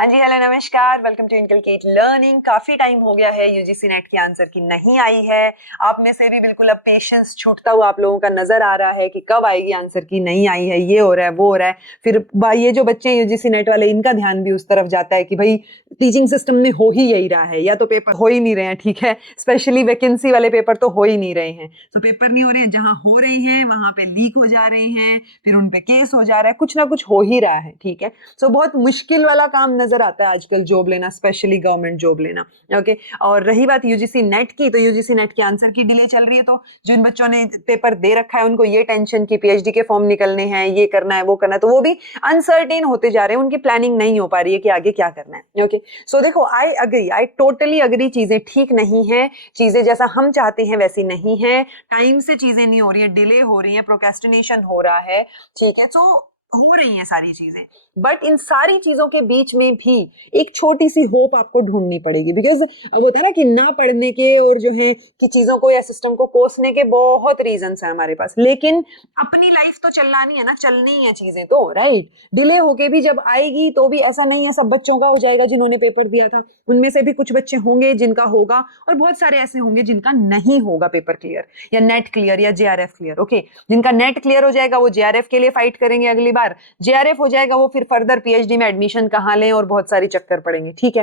हाँ जी, हेलो नमस्कार, welcome to inculcate learning. काफी टाइम हो गया है यूजीसी नेट की आंसर की नहीं आई है। आप में से भी बिल्कुल अब पेशेंस छूटता हुआ आप लोगों का नजर आ रहा है कि कब आएगी आंसर की, नहीं आई है, ये हो रहा है वो हो रहा है। फिर ये जो बच्चे हैं यूजीसी नेट वाले, इनका ध्यान भी उस तरफ जाता है कि भाई टीचिंग सिस्टम में हो ही यही रहा है, या तो पेपर हो ही नहीं रहे हैं, ठीक है, स्पेशली वैकेंसी वाले पेपर तो हो ही नहीं रहे हैं। तो पेपर नहीं हो रहे हैं, जहां हो रहे हैं वहां पे लीक हो जा रहे हैं, फिर उन पे केस हो जा रहा है, कुछ ना कुछ हो ही रहा है, ठीक है। सो बहुत मुश्किल वाला काम नजर आता है आजकल जॉब लेना, स्पेशली गवर्नमेंट जॉब लेना, ओके। और रही बात यूजीसी नेट की, तो यूजीसी नेट की आंसर की डिले चल रही है। तो जिन बच्चों ने पेपर दे रखा है उनको ये टेंशन की पीएचडी के फॉर्म निकलने हैं, ये करना है वो करना है, तो वो भी अनसर्टेन होते जा रहे हैं, उनकी प्लानिंग नहीं हो पा रही है कि आगे क्या करना है, ओके। सो देखो, आई टोटली अग्री, चीजें ठीक नहीं है, चीजें जैसा हम चाहते हैं वैसी नहीं है, टाइम से चीजें नहीं हो रही है, डिले हो रही है, प्रोक्रेस्टिनेशन हो रहा है, ठीक है। तो हो रही हैं सारी चीजें, बट इन सारी चीजों के बीच में भी एक छोटी सी होप आपको ढूंढनी पड़ेगी। बिकॉज अब होता है ना कि ना पढ़ने के और जो है कि चीजों को या सिस्टम को कोसने के बहुत रीजंस हैं हमारे पास, लेकिन अपनी लाइफ तो चलानी है ना, चलनी है चीजें तो, राइट। डिले होके भी जब आएगी तो भी ऐसा नहीं है सब बच्चों का हो जाएगा जिन्होंने पेपर दिया था, उनमें से भी कुछ बच्चे होंगे जिनका होगा, और बहुत सारे ऐसे होंगे जिनका नहीं होगा पेपर क्लियर या नेट क्लियर या जेआरएफ क्लियर, ओके। जिनका नेट क्लियर हो जाएगा वो जेआरएफ के लिए फाइट करेंगे, अगली बार जेआरएफ हो जाएगा वो फिर फर्दर पीएचडी में एडमिशन कहां लें और बहुत सारी चक्कर पड़ेंगे, ठीक है।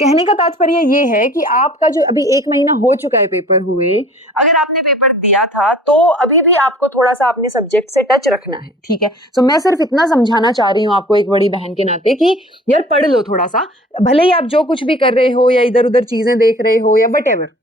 कहने का तात्पर्य ये है कि आपका जो अभी 1 महीना हो चुका है पेपर हुए, अगर आपने पेपर दिया था तो अभी भी आपको थोड़ा सा अपने सब्जेक्ट से टच रखना है, ठीक है। सो मैं सिर्फ इतना समझाना चाह रही हूँ आपको एक बड़ी बहन के नाते कि यार पढ़ लो थोड़ा सा, भले ही आप जो कुछ भी कर रहे हो या इधर उधर चीजें देख रहे हो या वट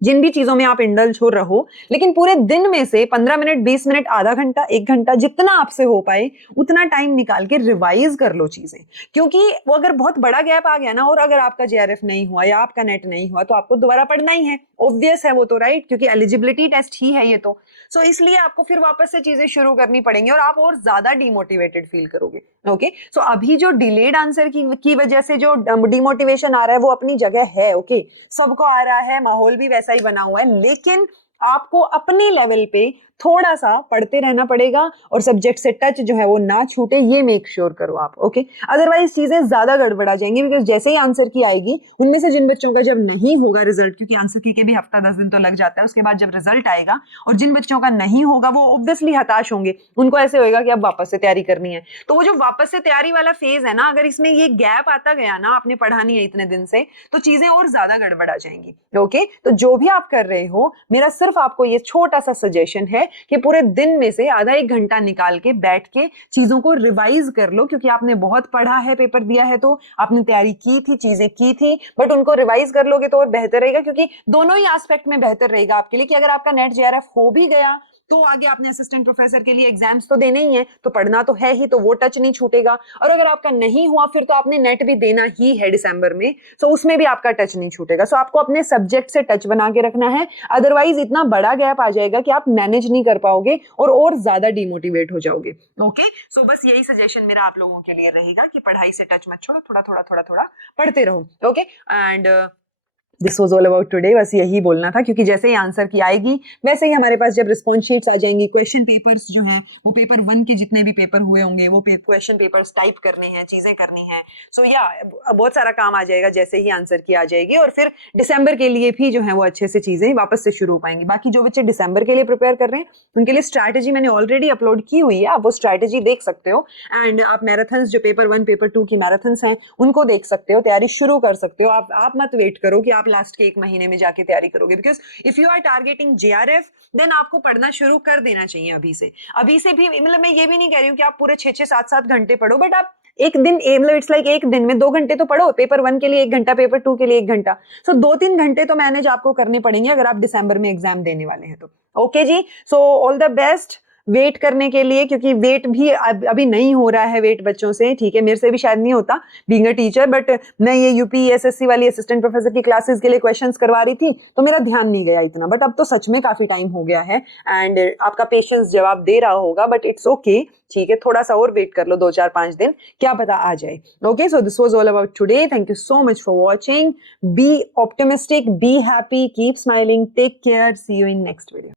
जिन भी चीजों में आप इंडल्ज हो रहो, लेकिन पूरे दिन में से 15 मिनट, 20 मिनट, आधा घंटा, 1 घंटा, जितना आपसे हो पाए उतना टाइम निकाल के रिवाइज कर लो चीजें। क्योंकि वो अगर बहुत बड़ा गैप आ गया ना, और अगर आपका जेआरएफ नहीं हुआ या आपका नेट नहीं हुआ, तो आपको दोबारा पढ़ना ही है, ऑब्वियस है वो तो, राइट, क्योंकि एलिजिबिलिटी टेस्ट ही है ये तो। सो इसलिए आपको फिर वापस से चीजें शुरू करनी पड़ेंगी और आप और ज्यादा डिमोटिवेटेड फील करोगे, ओके। सो अभी जो डिलेड आंसर की वजह से जो डिमोटिवेशन आ रहा है वो अपनी जगह है, ओके। सबको आ रहा है, माहौल भी वैसा ही बना हुआ है, लेकिन आपको अपने लेवल पे थोड़ा सा पढ़ते रहना पड़ेगा और सब्जेक्ट से टच जो है वो ना छूटे, ये मेक श्योर करो आप, ओके। अदरवाइज चीजें ज्यादा गड़बड़ा जाएंगी, बिकॉज जैसे ही आंसर की आएगी, उनमें से जिन बच्चों का जब नहीं होगा रिजल्ट, क्योंकि आंसर की के भी हफ्ता 10 दिन तो लग जाता है, उसके बाद जब रिजल्ट आएगा और जिन बच्चों का नहीं होगा वो ऑब्वियसली हताश होंगे, उनको ऐसे होगा कि अब वापस से तैयारी करनी है। तो वो जो वापस से तैयारी वाला फेज है ना, अगर इसमें ये गैप आता गया ना, आपने पढ़ा नहीं है इतने दिन से, तो चीजें और ज्यादा गड़बड़ा जाएंगी, ओके। तो जो भी आप कर रहे हो, मेरा सिर्फ आपको ये छोटा सा सजेशन है कि पूरे दिन में से आधा 1 घंटा निकाल के बैठ के चीजों को रिवाइज कर लो, क्योंकि आपने बहुत पढ़ा है, पेपर दिया है तो आपने तैयारी की थी, चीजें की थी, बट उनको रिवाइज कर लोगे तो और बेहतर रहेगा, क्योंकि दोनों ही एस्पेक्ट में बेहतर रहेगा आपके लिए। कि अगर आपका नेट जेआरएफ हो भी गया तो आगे आपने असिस्टेंट प्रोफेसर के लिए एग्जाम्स तो देने ही है, तो पढ़ना तो है ही, तो वो टच नहीं छूटेगा। और अगर आपका नहीं हुआ फिर तो आपने नेट भी देना ही है दिसंबर में, तो उसमें भी आपका टच नहीं छूटेगा। सो आपको अपने सब्जेक्ट से टच बना के रखना है, अदरवाइज इतना बड़ा गैप आ जाएगा कि आप मैनेज नहीं कर पाओगे और ज्यादा डिमोटिवेट हो जाओगे, ओके। सो बस यही सजेशन मेरा आप लोगों के लिए रहेगा कि पढ़ाई से टच मत छोड़ो, थोड़ा थोड़ा थोड़ा थोड़ा पढ़ते रहो, okay. And this was all about today, बस यही बोलना था, क्योंकि जैसे ही आंसर की आएगी वैसे ही हमारे पास जब रिस्पॉन्स शीट्स आ जाएंगी, क्वेश्चन पेपर्स जो हैं वो पेपर 1 के जितने भी पेपर हुए होंगे वो क्वेश्चन पेपर्स टाइप करने हैं, चीजें करनी है। सो या बहुत सारा काम आ जाएगा जैसे ही आंसर की आ जाएगी, और फिर दिसंबर के लिए भी जो है वो अच्छे से चीजें वापस से शुरू हो पाएंगी। बाकी जो बच्चे दिसंबर के लिए प्रिपेयर कर रहे हैं उनके लिए स्ट्रैटेजी मैंने ऑलरेडी अपलोड की हुई है, आप वो स्ट्रैटेजी देख सकते हो। एंड आप मैराथन्स जो पेपर 1 पेपर 2 की मैराथन्स हैं उनको देख सकते हो, तैयारी शुरू कर सकते हो। आप मत वेट करो कि आप लास्ट के 1 महीने में जाके तैयारी करोगे, because if you are targeting JRF then आपको पढ़ना शुरू कर देना चाहिए अभी से भी। मतलब मैं ये भी नहीं कह रही हूँ कि आप पूरे 6-6, 7-7 घंटे पढ़ो, बट आप एक दिन, मतलब इट्स लाइक एक दिन में 2 घंटे तो पढ़ो, पेपर 1 के लिए 1 घंटा, पेपर 2 के लिए 1 घंटा। सो 2-3 घंटे तो मैनेज आपको करने पड़ेंगे अगर आप दिसंबर में एग्जाम देने वाले हैं तो, ओके जी। So all the best wait करने के लिए, क्योंकि वेट भी अभी नहीं हो रहा है वेट बच्चों से, ठीक है। मेरे से भी शायद नहीं होता बीइंग अ टीचर, बट मैं ये यूपीएसएससी वाली असिस्टेंट प्रोफेसर की क्लासेस के लिए क्वेश्चंस करवा रही थी तो मेरा ध्यान नहीं गया इतना, बट अब तो सच में काफी टाइम हो गया है एंड आपका पेशेंस जवाब दे रहा होगा, बट इट्स ओके, ठीक है। थोड़ा सा और वेट कर लो, 2-4-5 दिन, क्या पता आ जाए, okay. So this was all about today, thank you so much for watching, be optimistic, be happy, keep smiling, take care, see you in next video.